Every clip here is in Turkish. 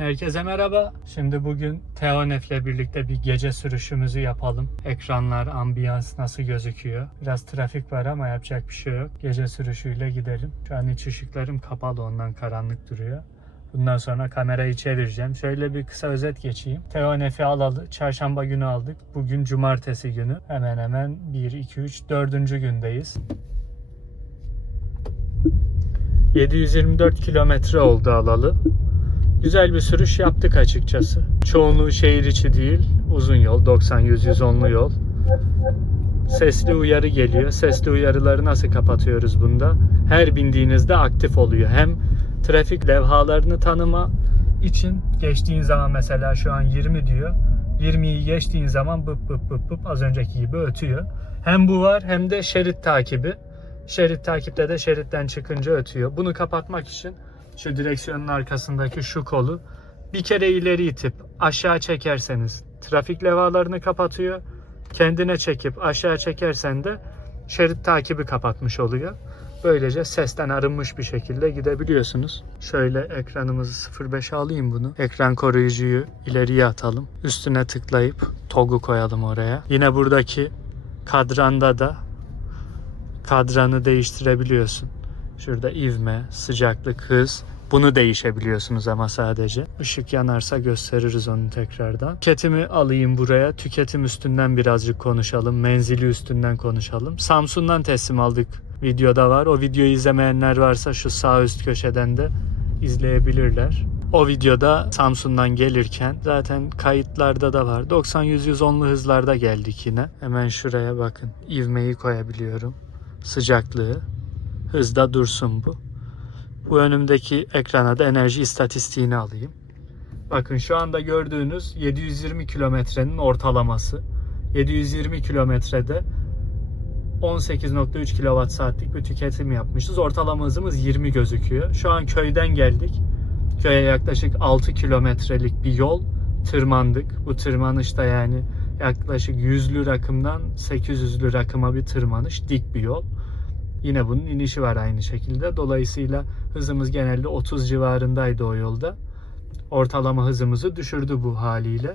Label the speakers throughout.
Speaker 1: Herkese merhaba. Şimdi bugün Teonef'le birlikte bir gece sürüşümüzü yapalım. Ekranlar, ambiyans nasıl gözüküyor? Biraz trafik var ama yapacak bir şey yok. Gece sürüşüyle gidelim. Şu an iç ışıklarım kapalı ondan karanlık duruyor. Bundan sonra kamerayı çevireceğim. Şöyle bir kısa özet geçeyim. Teonef'i alalı. Çarşamba günü aldık. Bugün cumartesi günü. Hemen hemen 1, 2, 3, 4. gündeyiz. 724 kilometre oldu alalı. Güzel bir sürüş yaptık açıkçası. Çoğunluğu şehir içi değil, uzun yol, 90-100-110'lu yol. Sesli uyarı geliyor. Sesli uyarıları nasıl kapatıyoruz bunda? Her bindiğinizde aktif oluyor. Hem trafik levhalarını tanıma için geçtiğin zaman mesela şu an 20 diyor. 20'yi geçtiğin zaman bıp bıp bıp bıp az önceki gibi ötüyor. Hem bu var hem de şerit takibi. Şerit takipte de şeritten çıkınca ötüyor. Bunu kapatmak için şu direksiyonun arkasındaki şu kolu bir kere ileri itip aşağı çekerseniz trafik levhalarını kapatıyor. Kendine çekip aşağı çekersen de şerit takibi kapatmış oluyor. Böylece sesten arınmış bir şekilde gidebiliyorsunuz. Şöyle ekranımızı 05'e alayım bunu. Ekran koruyucuyu ileriye atalım. Üstüne tıklayıp TOG'u koyalım oraya. Yine buradaki kadranda da kadranı değiştirebiliyorsun. Şurada ivme, sıcaklık, hız. Bunu değişebiliyorsunuz ama sadece. Işık yanarsa gösteririz onu tekrardan. Tüketimi alayım buraya. Tüketim üstünden birazcık konuşalım. Menzili üstünden konuşalım. Samsun'dan teslim aldık. Videoda var. O videoyu izlemeyenler varsa şu sağ üst köşeden de izleyebilirler. O videoda Samsun'dan gelirken zaten kayıtlarda da var. 90-100-110'lu hızlarda geldik yine. Hemen şuraya bakın. İvmeyi koyabiliyorum. Sıcaklığı. Hızda dursun bu. Bu önümdeki ekrana da enerji istatistiğini alayım. Bakın şu anda gördüğünüz 720 kilometrenin ortalaması. 720 kilometrede 18.3 kWh saatlik bir tüketim yapmışız. Ortalama hızımız 20 gözüküyor. Şu an köyden geldik. Köye yaklaşık 6 kilometrelik bir yol tırmandık. Bu tırmanışta yani yaklaşık 100'lü rakımdan 800'lü rakıma bir tırmanış. Dik bir yol. Yine bunun inişi var aynı şekilde. Dolayısıyla hızımız genelde 30 civarındaydı o yolda. Ortalama hızımızı düşürdü bu haliyle.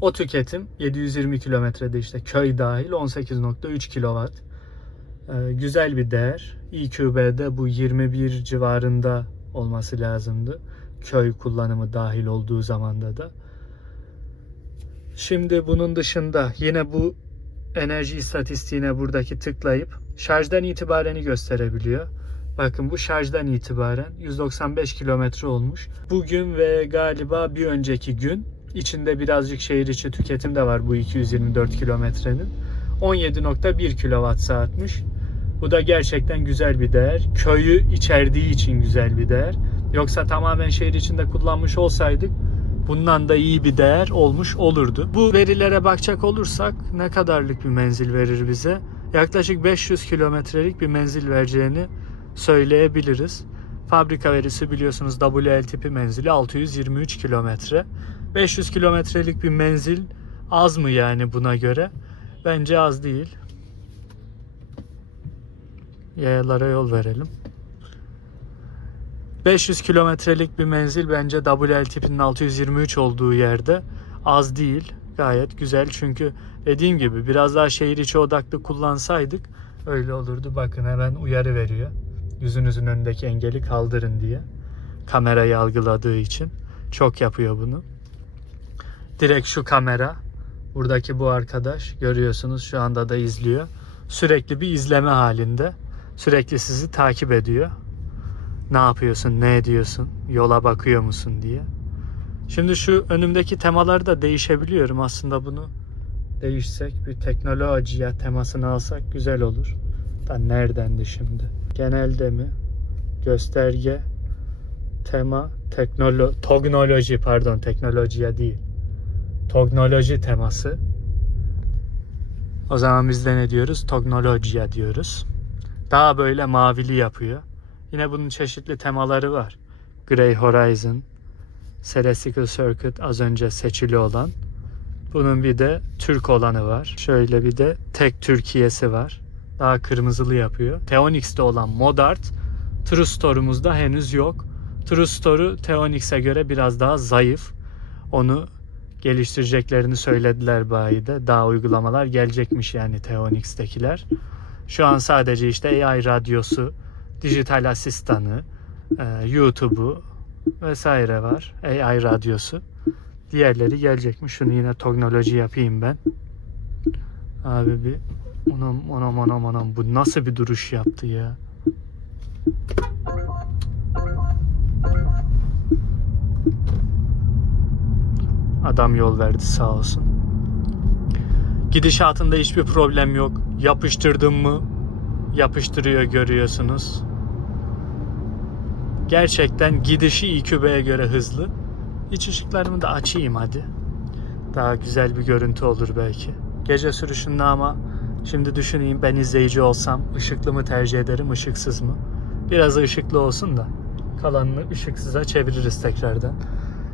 Speaker 1: O tüketim 720 kilometrede işte köy dahil 18.3 kW. Ee, güzel bir değer. İQB'de bu 21 civarında olması lazımdı. Köy kullanımı dahil olduğu zamanda da. Şimdi bunun dışında yine bu enerji istatistiğine buradaki tıklayıp şarjdan itibareni gösterebiliyor. Bakın bu şarjdan itibaren 195 kilometre olmuş. Bugün ve galiba bir önceki gün içinde birazcık şehir içi tüketim de var bu 224 kilometrenin. 17.1 kilowatt saatmiş. Bu da gerçekten güzel bir değer. Köyü içerdiği için güzel bir değer. Yoksa tamamen şehir içinde kullanmış olsaydık bundan da iyi bir değer olmuş olurdu. Bu verilere bakacak olursak ne kadarlık bir menzil verir bize? Yaklaşık 500 kilometrelik bir menzil vereceğini söyleyebiliriz. Fabrika verisi biliyorsunuz WL tipi menzili 623 kilometre. 500 kilometrelik bir menzil az mı yani buna göre? Bence az değil. Yayalara yol verelim. 500 kilometrelik bir menzil bence WL tipinin 623 olduğu yerde az değil. Gayet güzel çünkü dediğim gibi biraz daha şehir içi odaklı kullansaydık öyle olurdu. Bakın hemen uyarı veriyor. Yüzünüzün önündeki engeli kaldırın diye. Kamerayı algıladığı için. Çok yapıyor bunu. Direkt şu kamera. Buradaki bu arkadaş görüyorsunuz şu anda da izliyor. Sürekli bir izleme halinde. Sürekli sizi takip ediyor. Ne yapıyorsun, ne ediyorsun, yola bakıyor musun diye. Şimdi şu önümdeki temaları da değişebiliyorum. Aslında bunu değişsek bir teknolojiye temasını alsak güzel olur. Da neredendi şimdi? Genelde mi? Gösterge, tema, teknolo teknoloji pardon teknolojiye değil. Teknoloji teması. O zaman biz de ne diyoruz? Teknolojiye diyoruz. Daha böyle mavili yapıyor. Yine bunun çeşitli temaları var. Grey Horizon, Celestial Circuit az önce seçili olan. Bunun bir de Türk olanı var. Şöyle bir de tek Türkiye'si var. Daha kırmızılı yapıyor. Teonix'te olan Modart True Store'umuzda henüz yok. True Store'u Teonix'e göre biraz daha zayıf. Onu geliştireceklerini söylediler bayide. Daha uygulamalar gelecekmiş yani Teonix'tekiler. Şu an sadece işte AI radyosu, dijital asistanı, e, YouTube'u vesaire var. AI radyosu. Diğerleri gelecekmiş. Şunu yine teknoloji yapayım ben. Abi bir anam anam anam anam bu nasıl bir duruş yaptı ya. Adam yol verdi sağ olsun. Gidişatında hiçbir problem yok. Yapıştırdım mı yapıştırıyor görüyorsunuz. Gerçekten gidişi İQB'ye göre hızlı. İç ışıklarımı da açayım hadi. Daha güzel bir görüntü olur belki. Gece sürüşünde ama şimdi düşüneyim ben izleyici olsam ışıklı mı tercih ederim ışıksız mı? Biraz ışıklı olsun da kalanını ışıksıza çeviririz tekrardan.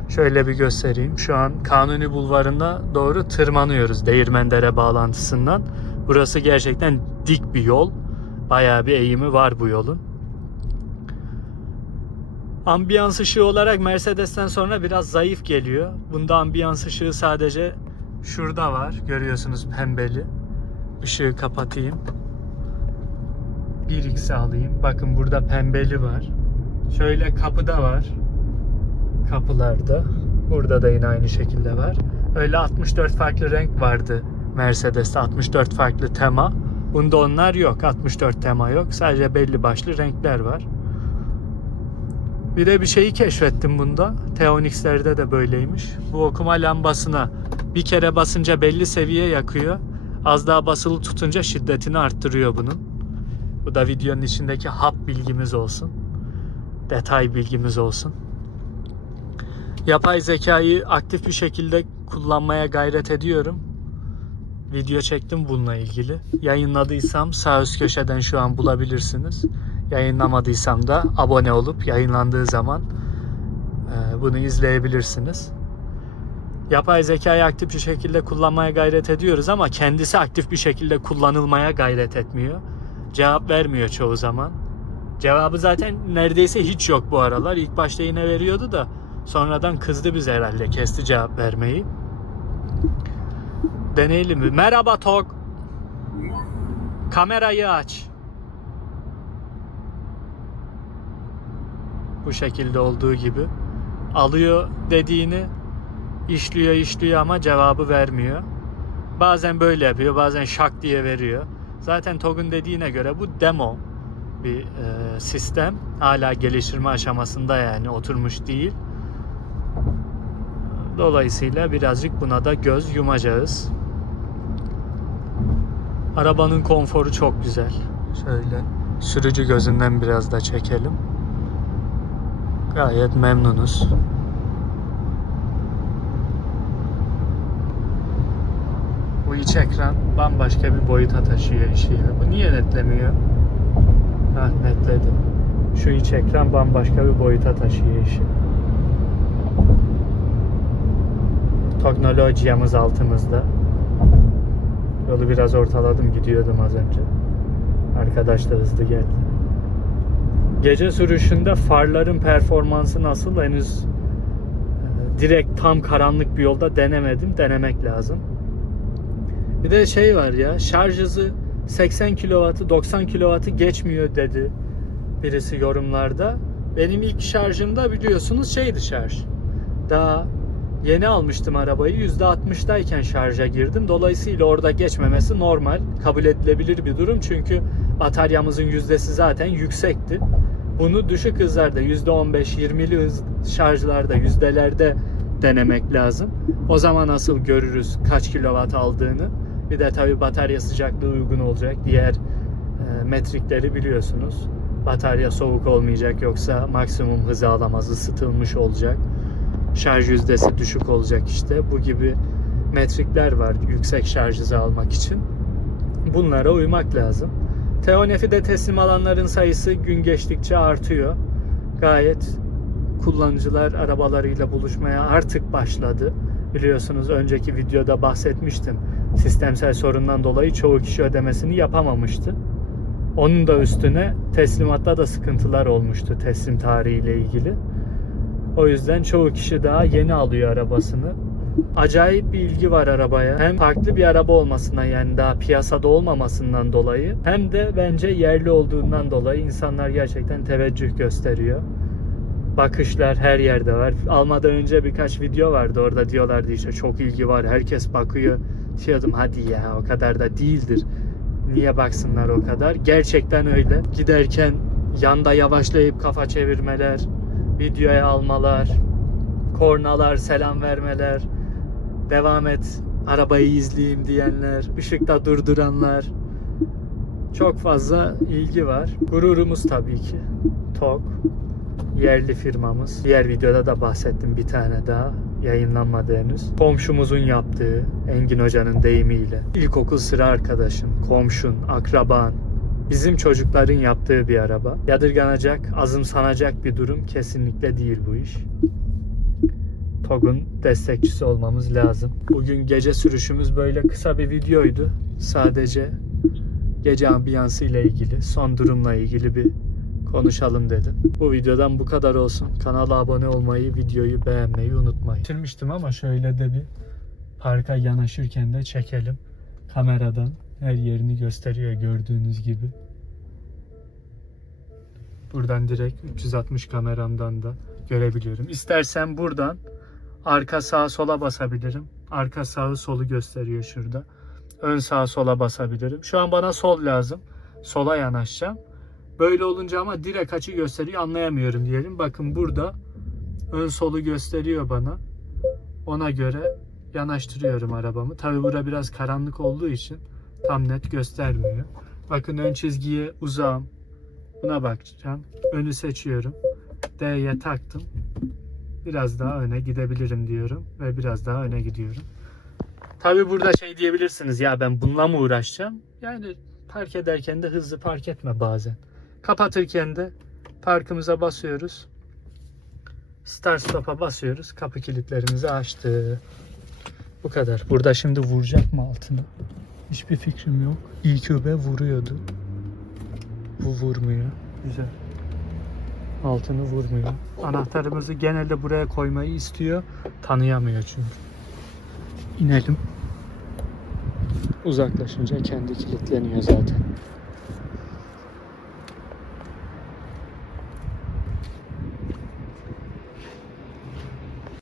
Speaker 1: Şöyle bir göstereyim. Şu an Kanuni Bulvarı'na doğru tırmanıyoruz Değirmendere bağlantısından. Burası gerçekten dik bir yol. Bayağı bir eğimi var bu yolun. Ambiyans ışığı olarak Mercedes'ten sonra biraz zayıf geliyor. Bunda ambiyans ışığı sadece şurada var. Görüyorsunuz pembeli. Işığı kapatayım. 1x'e alayım. Bakın burada pembeli var. Şöyle kapıda var. Kapılarda. Burada da yine aynı şekilde var. Öyle 64 farklı renk vardı Mercedes'te. 64 farklı tema. Bunda onlar yok. 64 tema yok. Sadece belli başlı renkler var. Bir de bir şeyi keşfettim bunda. Teonix'lerde de böyleymiş. Bu okuma lambasına bir kere basınca belli seviye yakıyor. Az daha basılı tutunca şiddetini arttırıyor bunun. Bu da videonun içindeki hap bilgimiz olsun. Detay bilgimiz olsun. Yapay zekayı aktif bir şekilde kullanmaya gayret ediyorum. Video çektim bununla ilgili. Yayınladıysam sağ üst köşeden şu an bulabilirsiniz. Yayınlamadıysam da abone olup yayınlandığı zaman e, bunu izleyebilirsiniz. Yapay zekayı aktif bir şekilde kullanmaya gayret ediyoruz ama kendisi aktif bir şekilde kullanılmaya gayret etmiyor. Cevap vermiyor çoğu zaman. Cevabı zaten neredeyse hiç yok bu aralar. İlk başta yine veriyordu da sonradan kızdı bize herhalde. Kesti cevap vermeyi. Deneyelim mi? Merhaba Tok. Kamerayı aç. Bu şekilde olduğu gibi. Alıyor dediğini işliyor işliyor ama cevabı vermiyor. Bazen böyle yapıyor, bazen şak diye veriyor. Zaten TOG'un dediğine göre bu demo bir e, sistem. Hala geliştirme aşamasında yani oturmuş değil. Dolayısıyla birazcık buna da göz yumacağız. Arabanın konforu çok güzel. Şöyle sürücü gözünden biraz da çekelim. Gayet memnunuz. Bu iç ekran bambaşka bir boyuta taşıyor işi. Bu niye netlemiyor? Ha netledi. Şu iç ekran bambaşka bir boyuta taşıyor işi. Teknolojimiz altımızda. Yolu biraz ortaladım gidiyordum az önce. Arkadaş da hızlı geldi. Gece sürüşünde farların performansı nasıl henüz e, direkt tam karanlık bir yolda denemedim. Denemek lazım. Bir de şey var ya şarj hızı 80 kW'ı 90 kW'ı geçmiyor dedi birisi yorumlarda. Benim ilk şarjımda biliyorsunuz şeydi şarj. Daha yeni almıştım arabayı. %60'dayken şarja girdim. Dolayısıyla orada geçmemesi normal. Kabul edilebilir bir durum. Çünkü bataryamızın yüzdesi zaten yüksekti. Bunu düşük hızlarda %15-20'li hız şarjlarda yüzdelerde denemek lazım. O zaman nasıl görürüz kaç kilowatt aldığını. Bir de tabi batarya sıcaklığı uygun olacak. Diğer e, metrikleri biliyorsunuz. Batarya soğuk olmayacak yoksa maksimum hızı alamaz, ısıtılmış olacak. Şarj yüzdesi düşük olacak işte. Bu gibi metrikler var yüksek şarj hızı almak için. Bunlara uymak lazım. Teonefi'de teslim alanların sayısı gün geçtikçe artıyor. Gayet kullanıcılar arabalarıyla buluşmaya artık başladı. Biliyorsunuz önceki videoda bahsetmiştim. Sistemsel sorundan dolayı çoğu kişi ödemesini yapamamıştı. Onun da üstüne teslimatta da sıkıntılar olmuştu teslim tarihiyle ilgili. O yüzden çoğu kişi daha yeni alıyor arabasını. Acayip bir ilgi var arabaya. Hem farklı bir araba olmasından yani daha piyasada olmamasından dolayı hem de bence yerli olduğundan dolayı insanlar gerçekten teveccüh gösteriyor. Bakışlar her yerde var. Almadan önce birkaç video vardı. Orada diyorlardı işte çok ilgi var. Herkes bakıyor. Diyordum hadi ya o kadar da değildir. Niye baksınlar o kadar? Gerçekten öyle. Giderken yanda yavaşlayıp kafa çevirmeler, videoya almalar, kornalar, selam vermeler, devam et, arabayı izleyeyim diyenler, ışıkta durduranlar. Çok fazla ilgi var. Gururumuz tabii ki. TOG yerli firmamız. Diğer videoda da bahsettim bir tane daha yayınlanmadı henüz. Komşumuzun yaptığı Engin Hoca'nın deyimiyle ilkokul sıra arkadaşın, komşun, akraban, bizim çocukların yaptığı bir araba. Yadırganacak, azımsanacak bir durum kesinlikle değil bu iş. TOG'un destekçisi olmamız lazım. Bugün gece sürüşümüz böyle kısa bir videoydu. Sadece gece ambiyansı ile ilgili, son durumla ilgili bir konuşalım dedim. Bu videodan bu kadar olsun. Kanala abone olmayı, videoyu beğenmeyi unutmayın. Bitirmiştim ama şöyle de bir parka yanaşırken de çekelim. Kameradan her yerini gösteriyor gördüğünüz gibi. Buradan direkt 360 kameramdan da görebiliyorum. İstersen buradan arka sağa sola basabilirim. Arka sağı solu gösteriyor şurada. Ön sağa sola basabilirim. Şu an bana sol lazım. Sola yanaşacağım. Böyle olunca ama direkt açı gösteriyor anlayamıyorum diyelim. Bakın burada ön solu gösteriyor bana. Ona göre yanaştırıyorum arabamı. Tabi bura biraz karanlık olduğu için tam net göstermiyor. Bakın ön çizgiye uzağım. Buna bakacağım. Önü seçiyorum. D'ye taktım. Biraz daha öne gidebilirim diyorum ve biraz daha öne gidiyorum. Tabi burada şey diyebilirsiniz ya ben bununla mı uğraşacağım? Yani park ederken de hızlı park etme bazen. Kapatırken de parkımıza basıyoruz. Start stop'a basıyoruz. Kapı kilitlerimizi açtı. Bu kadar. Burada şimdi vuracak mı altına? Hiçbir fikrim yok. İlk öbe vuruyordu. Bu vurmuyor. Güzel. Altını vurmuyor. Anahtarımızı genelde buraya koymayı istiyor. Tanıyamıyor çünkü. İnelim. Uzaklaşınca kendi kilitleniyor zaten.